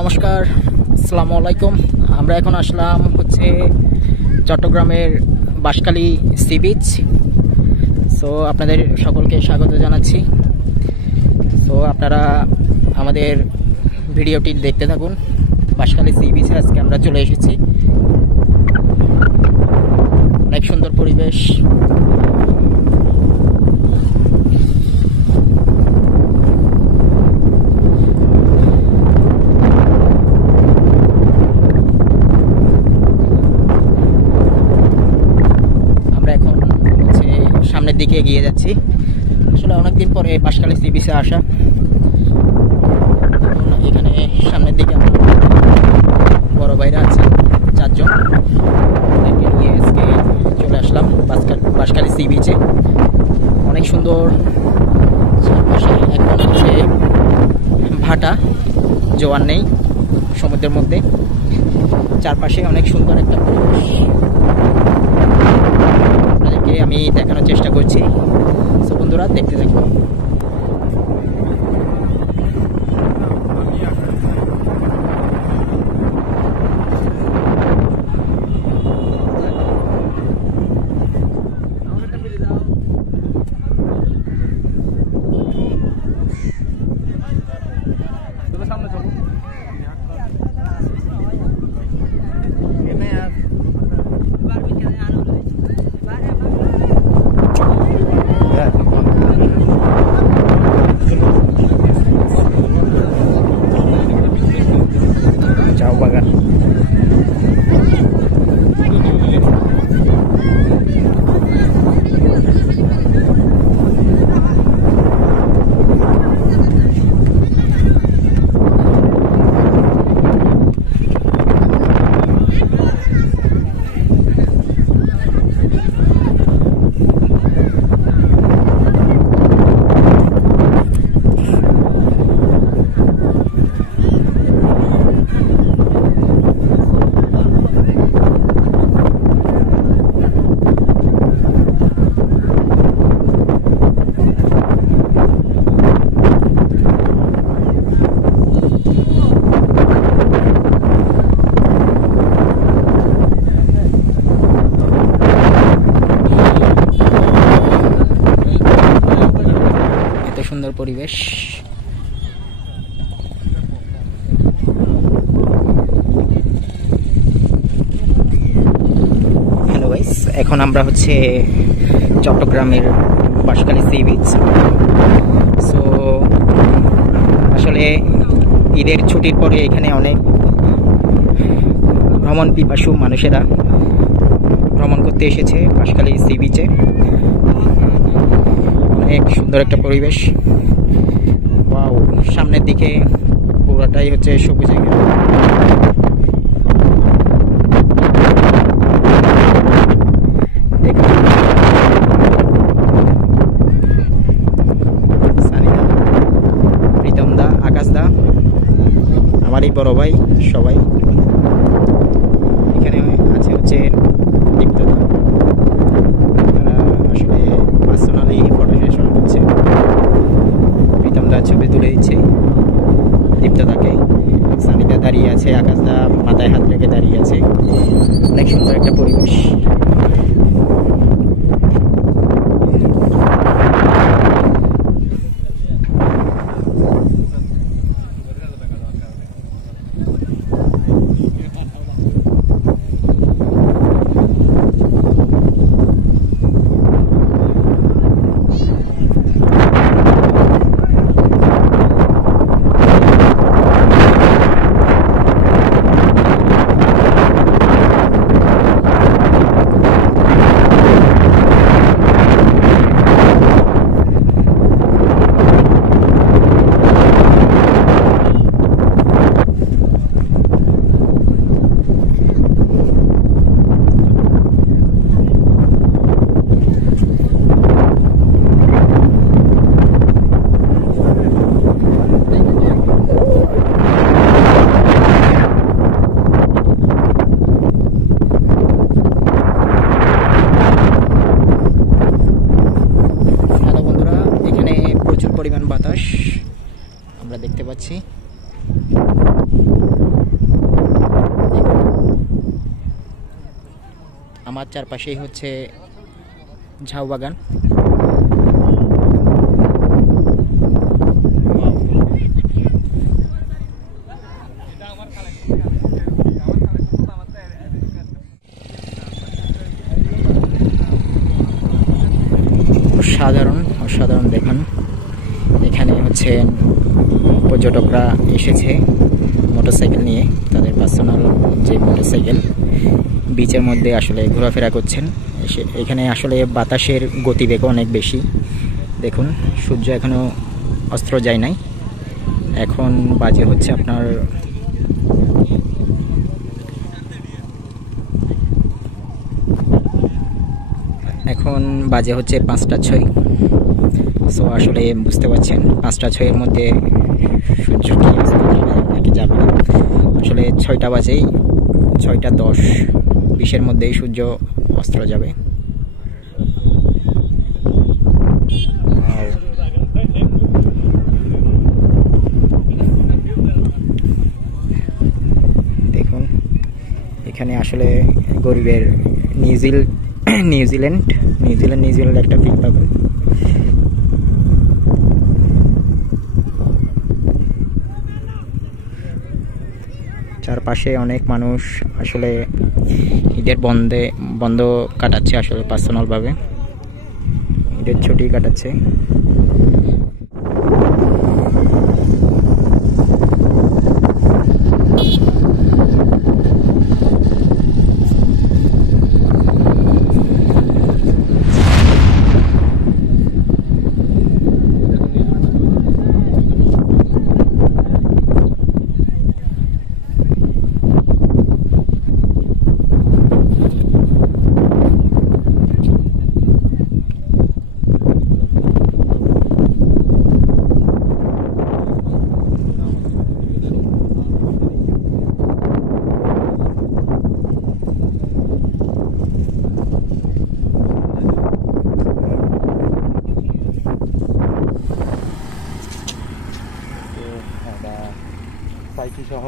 নমস্কার, আসসালামু আলাইকুম। আমরা এখন আসলাম হচ্ছে চট্টগ্রামের বাঁশখালী সি বিচ। সো আপনাদের সকলকে স্বাগত জানাচ্ছি। সো আপনারা আমাদের ভিডিওটি দেখতে থাকুন। বাঁশখালী সি বিচে আজকে আমরা চলে এসেছি। অনেক সুন্দর পরিবেশ। সামনের দিকে এগিয়ে যাচ্ছি। আসলে অনেকদিন পরে বাঁশখালী সি বিচে আসা। এখানে সামনের দিকে আমার বড় ভাইরা আছে 4 জন, ওদেরকে নিয়ে আজকে চলে আসলাম বাঁশখালী সি বিচে। অনেক সুন্দর চারপাশে, এখন হচ্ছে ভাটা, জোয়ার নেই সমুদ্রের মধ্যে। চারপাশে অনেক সুন্দর একটা পরিবেশ আমি দেখানোর চেষ্টা করছি। সো বন্ধুরা দেখতে থাকুন। সুন্দর পরিবেশ। হ্যালো গাইস, এখন আমরা হচ্ছে চট্টগ্রামের বাঁশখালী সি বিচ। সো আসলে ঈদের ছুটির পরে এখানে অনেক ভ্রমণ পিপাসু মানুষেরা ভ্রমণ করতে এসেছে বাঁশখালী সি বিচে। অনেক সুন্দর একটা পরিবেশ। ওয়াও, সামনের দিকে পুরোটাই হচ্ছে সবুজ। সানিদা, প্রীতম দা, আকাশ দা, আমার এই বড় ভাই, সবাই এখানে আছে। হচ্ছে দীপ্ত দা, তারা আসলে পার্সোনালি ফটো সেশন করছে। প্রীতম দা ছবি তুলে দিচ্ছে দীপ্তদাকে। সানিদা দাঁড়িয়ে আছে, আকাশ দা মাথায় হাত রেখে দাঁড়িয়ে আছে। অনেক সুন্দর একটা পরিবেশ। আমার চারপাশেই হচ্ছে ঝাউ বাগান। অসাধারণ অসাধারণ দেখুন, এখানে হচ্ছে পর্যটকরা এসেছে মোটরসাইকেল নিয়ে, তাদের পার্সোনাল যে মোটরসাইকেল, বিচের মধ্যে আসলে ঘোরাফেরা করছেন। এখানে আসলে বাতাসের গতিবেগ অনেক বেশি। দেখুন সূর্য এখনও অস্ত যায় নাই, এখন বাজে হচ্ছে আপনার এখন বাজে হচ্ছে 5টা 6। সো আসলে বুঝতে পারছেন 5টা 6-এর মধ্যে সূর্য কি অস্ত যাবে নাকি যাবে না। আসলে 6টা বাজেই 6টা 10-20-এর মধ্যেই সূর্য অস্ত যাবে। দেখুন এখানে আসলে গরিবের নিউজিল্যান্ড একটা ফিল পাবেন। চারপাশে অনেক মানুষ আসলে ঈদের বন্ধ কাটাচ্ছে, আসলে পার্সোনালভাবে ঈদের ছুটি কাটাচ্ছে। সাইটি সহ